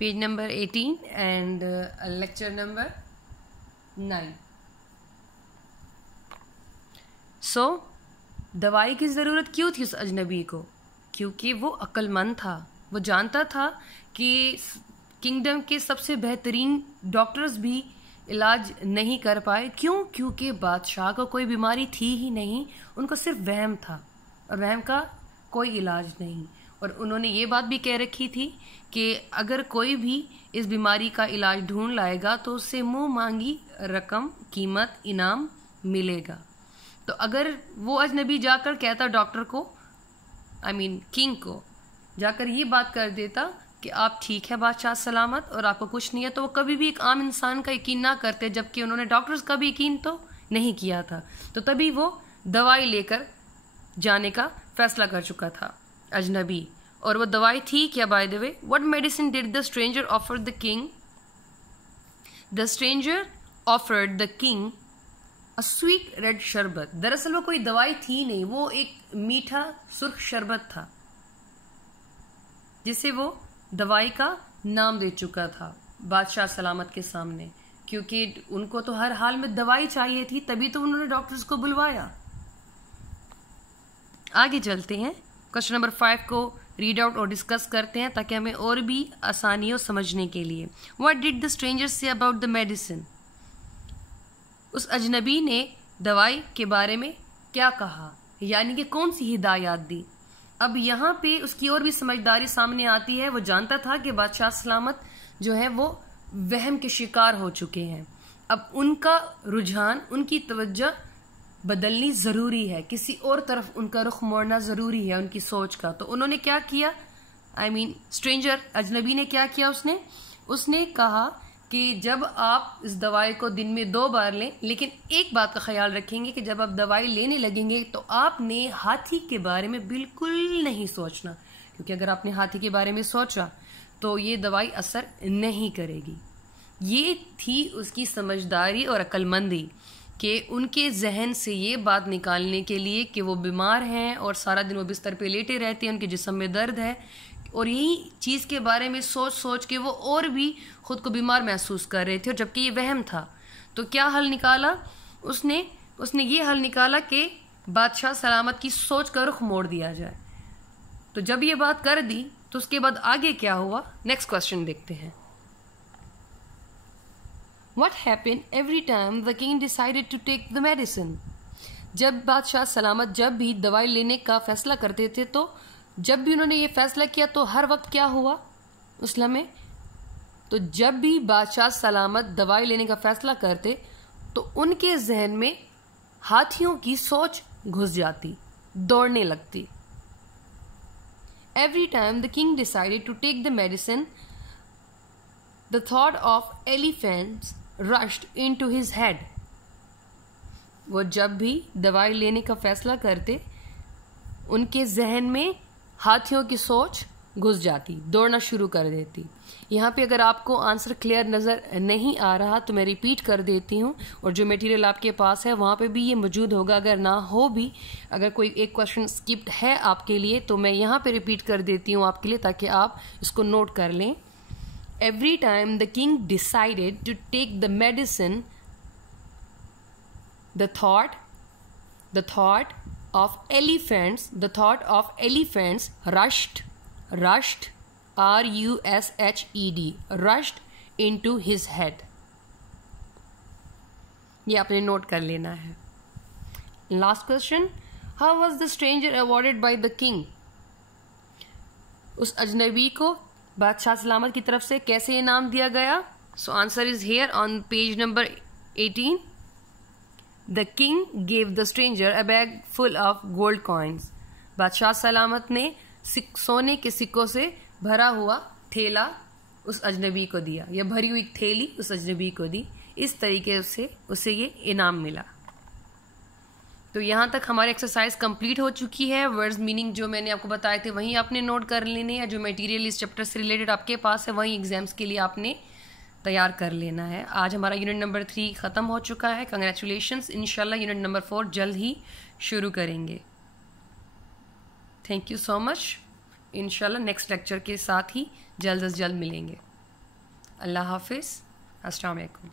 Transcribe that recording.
Page number 18 and lecture number 9। सो दवाई की ज़रूरत क्यों थी उस अजनबी को? क्योंकि वो अक्लमंद था। वो जानता था कि किंगडम के सबसे बेहतरीन डॉक्टर्स भी इलाज नहीं कर पाए। क्यों? क्योंकि बादशाह को कोई बीमारी थी ही नहीं, उनको सिर्फ वहम था और वहम का कोई इलाज नहीं। और उन्होंने ये बात भी कह रखी थी कि अगर कोई भी इस बीमारी का इलाज ढूंढ लाएगा तो उससे मुंह मांगी रकम, कीमत, इनाम मिलेगा। तो अगर वो अजनबी जाकर कहता डॉक्टर को, किंग को जाकर ये बात कर देता कि आप ठीक है बादशाह सलामत और आपको कुछ नहीं है, तो वो कभी भी एक आम इंसान का यकीन ना करते, जबकि उन्होंने डॉक्टर्स का भी यकीन तो नहीं किया था। तो तभी वो दवाई लेकर जाने का फैसला कर चुका था अजनबी। और वो दवाई थी क्या by the way? What medicine did the stranger offer the king? The stranger offered the king a sweet red शरबत। दरअसल वो कोई दवाई थी नहीं, वो एक मीठा सुर्ख शरबत था जिसे वो दवाई का नाम दे चुका था बादशाह सलामत के सामने, क्योंकि उनको तो हर हाल में दवाई चाहिए थी, तभी तो उन्होंने डॉक्टर्स को बुलवाया। आगे चलते हैं, क्वेश्चन नंबर 5 को रीड आउट और डिस्कस करते हैं ताकि हमें और भी आसानी हो समझने के लिए। What did the stranger say about the medicine? उस अजनबी ने दवाई के बारे में क्या कहा, यानी कि कौन सी हिदायत दी। अब यहाँ पे उसकी और भी समझदारी सामने आती है। वो जानता था कि बादशाह सलामत जो है वो वहम के शिकार हो चुके हैं। अब उनका रुझान, उनकी तवज्जो बदलनी ज़रूरी है, किसी और तरफ उनका रुख मोड़ना ज़रूरी है उनकी सोच का। तो उन्होंने क्या किया, स्ट्रेंजर अजनबी ने क्या किया, उसने कहा कि जब आप इस दवाई को दिन में 2 बार लें, लेकिन एक बात का ख्याल रखेंगे कि जब आप दवाई लेने लगेंगे तो आपने हाथी के बारे में बिल्कुल नहीं सोचना, क्योंकि अगर आपने हाथी के बारे में सोचा तो ये दवाई असर नहीं करेगी। ये थी उसकी समझदारी और अक्लमंदी कि उनके जहन से ये बात निकालने के लिए कि वो बीमार हैं और सारा दिन वो बिस्तर पे लेटे रहते हैं, उनके जिस्म में दर्द है, और यही चीज़ के बारे में सोच सोच के वो और भी खुद को बीमार महसूस कर रहे थे, और जबकि ये वहम था। तो क्या हल निकाला उसने ये हल निकाला कि बादशाह सलामत की सोच का रुख मोड़ दिया जाए। तो जब ये बात कर दी तो उसके बाद आगे क्या हुआ, नेक्स्ट क्वेश्चन देखते हैं। What happened every time the king decided to take the medicine? जब बादशाह सलामत जब भी दवाई लेने का फैसला करते थे, तो जब भी उन्होंने ये फैसला किया तो हर वक्त क्या हुआ उस लम्हे? तो जब भी बादशाह सलामत दवाई लेने का फैसला करते तो उनके जहन में हाथियों की सोच घुस जाती, दौड़ने लगती। Every time the king decided to take the medicine, the thought of elephants rushed into his head. वो जब भी दवाई लेने का फैसला करते उनके जहन में हाथियों की सोच घुस जाती, दौड़ना शुरू कर देती। यहाँ पे अगर आपको आंसर क्लियर नज़र नहीं आ रहा तो मैं रिपीट कर देती हूँ, और जो मटेरियल आपके पास है वहाँ पे भी ये मौजूद होगा। अगर ना हो भी, अगर कोई एक क्वेश्चन स्किप्ड है आपके लिए तो मैं यहाँ पे रिपीट कर देती हूँ आपके लिए, ताकि आप इसको नोट कर लें। Every time the king decided to take the medicine, the thought of elephants rushed, rushed, rushed into his head. ये आपने नोट कर लेना है। Last question, how was the stranger awarded by the king? उस अजनबी को बादशाह सलामत की तरफ से कैसे इनाम दिया गया? So answer is here on page number 18। The king gave the stranger a bag full of gold coins. बादशाह सलामत ने सोने के सिक्कों से भरा हुआ थैला उस अजनबी को दिया, या भरी हुई थैली उस अजनबी को दी। इस तरीके से उसे ये इनाम मिला। तो यहाँ तक हमारी एक्सरसाइज कंप्लीट हो चुकी है। वर्ड्स मीनिंग जो मैंने आपको बताए थे वहीं आपने नोट कर लेने हैं। जो मटेरियल इस चैप्टर से रिलेटेड आपके पास है वहीं एग्जाम्स के लिए आपने तैयार कर लेना है। आज हमारा यूनिट नंबर 3 ख़त्म हो चुका है। कंग्रेचुलेशंस। इंशाल्लाह यूनिट नंबर 4 जल्द ही शुरू करेंगे। Thank you so much. इंशाल्लाह नेक्स्ट लेक्चर के साथ ही जल्द से जल्द मिलेंगे। अल्लाह हाफिज़, अस्सलाम वालेकुम।